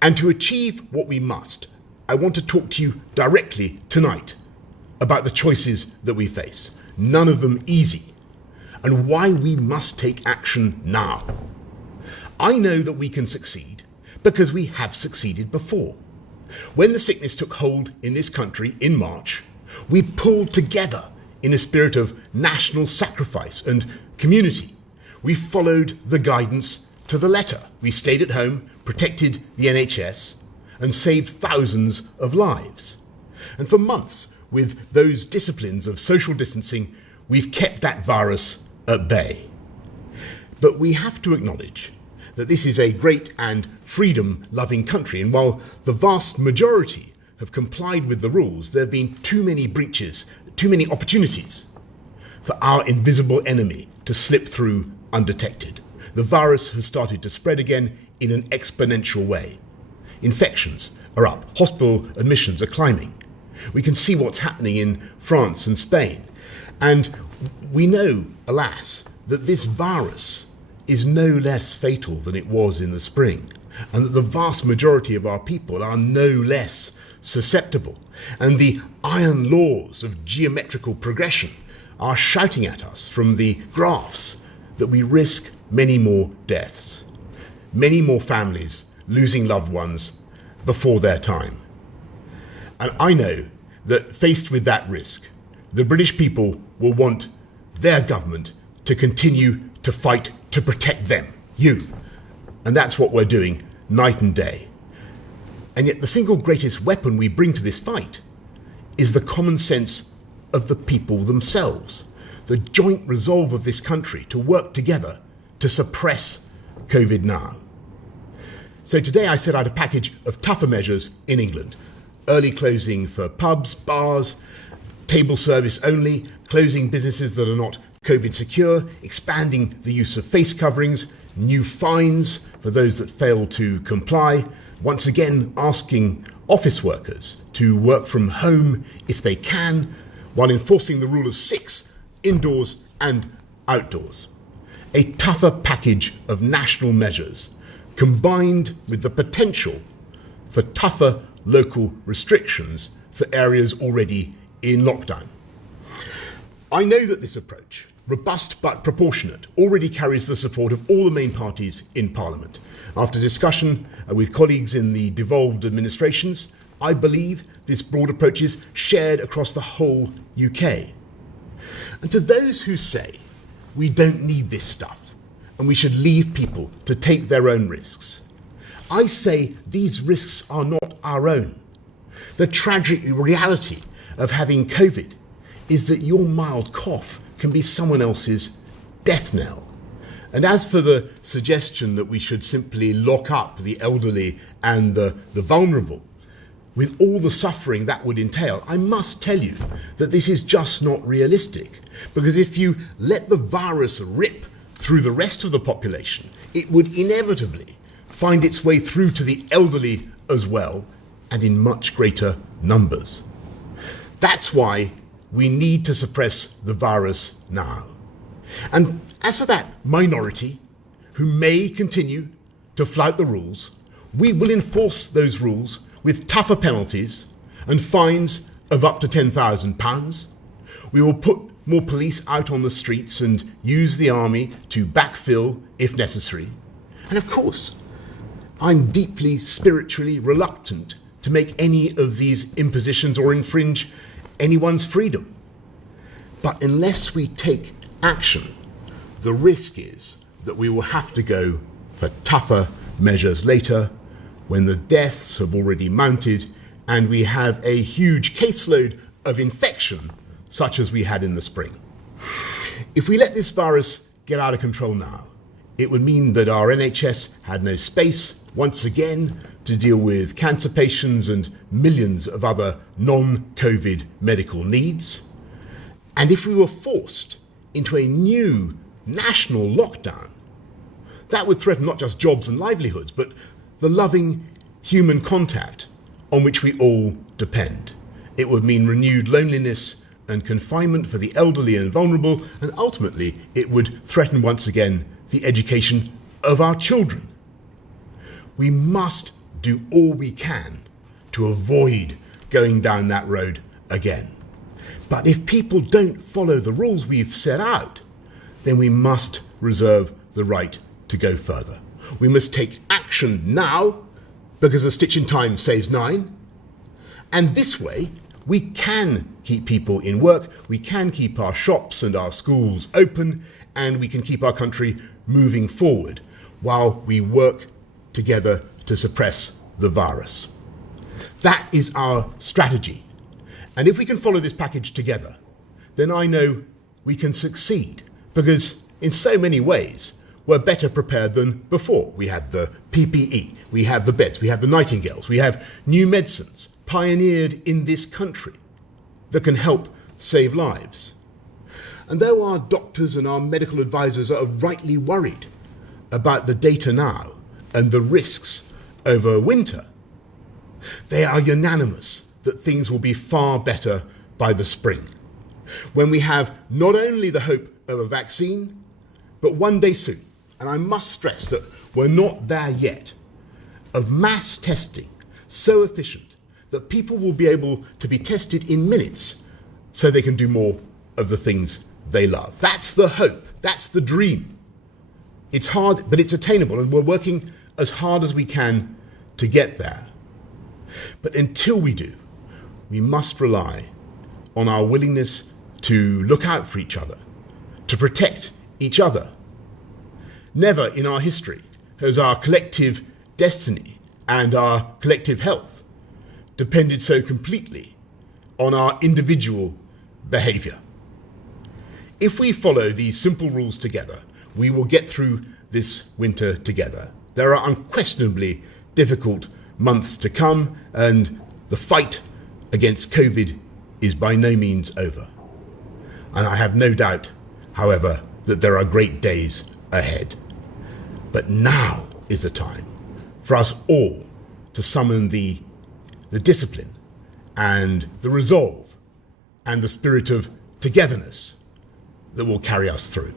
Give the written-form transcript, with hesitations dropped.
And to achieve what we must, I want to talk to you directly tonight about the choices that we face, none of them easy, and why we must take action now. I know that we can succeed because we have succeeded before. When the sickness took hold in this country in March, we pulled together in a spirit of national sacrifice and community. We followed the guidance to the letter. We stayed at home, protected the NHS, and saved thousands of lives. And for months, with those disciplines of social distancing, we've kept that virus at bay. But we have to acknowledge that this is a great and freedom-loving country, and while the vast majority have complied with the rules, there have been too many breaches, too many opportunities for our invisible enemy to slip through undetected. The virus has started to spread again in an exponential way. Infections are up, hospital admissions are climbing. We can see what's happening in France and Spain. And we know, alas, that this virus is no less fatal than it was in the spring, and that the vast majority of our people are no less susceptible. And the iron laws of geometrical progression are shouting at us from the graphs that we risk many more deaths, many more families losing loved ones before their time. And I know that faced with that risk, the British people will want their government to continue to fight to protect them, you. And that's what we're doing night and day. And yet the single greatest weapon we bring to this fight is the common sense of the people themselves, the joint resolve of this country to work together to suppress COVID now. So today I set out a package of tougher measures in England. Early closing for pubs, bars, table service only, closing businesses that are not COVID secure, expanding the use of face coverings, new fines for those that fail to comply, once again asking office workers to work from home if they can, while enforcing the rule of 6 indoors and outdoors. A tougher package of national measures combined with the potential for tougher local restrictions for areas already in lockdown. I know that this approach, robust but proportionate, already carries the support of all the main parties in Parliament. After discussion with colleagues in the devolved administrations, I believe this broad approach is shared across the whole UK. And to those who say we don't need this stuff and we should leave people to take their own risks, I say these risks are not our own. The tragic reality of having COVID is that your mild cough can be someone else's death knell. And as for the suggestion that we should simply lock up the elderly and the vulnerable, with all the suffering that would entail, I must tell you that this is just not realistic. Because if you let the virus rip through the rest of the population, it would inevitably find its way through to the elderly as well, and in much greater numbers. That's why we need to suppress the virus now. And as for that minority who may continue to flout the rules, we will enforce those rules with tougher penalties and fines of up to £10,000. We will put more police out on the streets and use the army to backfill if necessary. And of course, I'm deeply spiritually reluctant to make any of these impositions or infringe anyone's freedom. But unless we take action, the risk is that we will have to go for tougher measures later when the deaths have already mounted and we have a huge caseload of infection such as we had in the spring. If we let this virus get out of control now, it would mean that our NHS had no space once again to deal with cancer patients and millions of other non-COVID medical needs. And if we were forced into a new national lockdown, that would threaten not just jobs and livelihoods, but the loving human contact on which we all depend. It would mean renewed loneliness and confinement for the elderly and vulnerable, and ultimately it would threaten once again the education of our children. We must do all we can to avoid going down that road again. But if people don't follow the rules we've set out, then we must reserve the right to go further. We must take action now, because a stitch in time saves 9. And this way, we can keep people in work, we can keep our shops and our schools open, and we can keep our country moving forward while we work together to suppress the virus. That is our strategy. And if we can follow this package together, then I know we can succeed, because in so many ways, we're better prepared than before. We have the PPE, we have the beds, we have the nightingales, we have new medicines pioneered in this country that can help save lives. And though our doctors and our medical advisors are rightly worried about the data now and the risks over winter, they are unanimous that things will be far better by the spring, when we have not only the hope of a vaccine, but one day soon, and I must stress that we're not there yet, of mass testing so efficient that people will be able to be tested in minutes so they can do more of the things they love. That's the hope, that's the dream. It's hard, but it's attainable, and we're working as hard as we can to get there. But until we do, we must rely on our willingness to look out for each other, to protect each other. Never in our history has our collective destiny and our collective health depended so completely on our individual behaviour. If we follow these simple rules together, we will get through this winter together. There are unquestionably difficult months to come, and the fight against COVID is by no means over. And I have no doubt, however, that there are great days ahead. But now is the time for us all to summon the discipline and the resolve and the spirit of togetherness that will carry us through.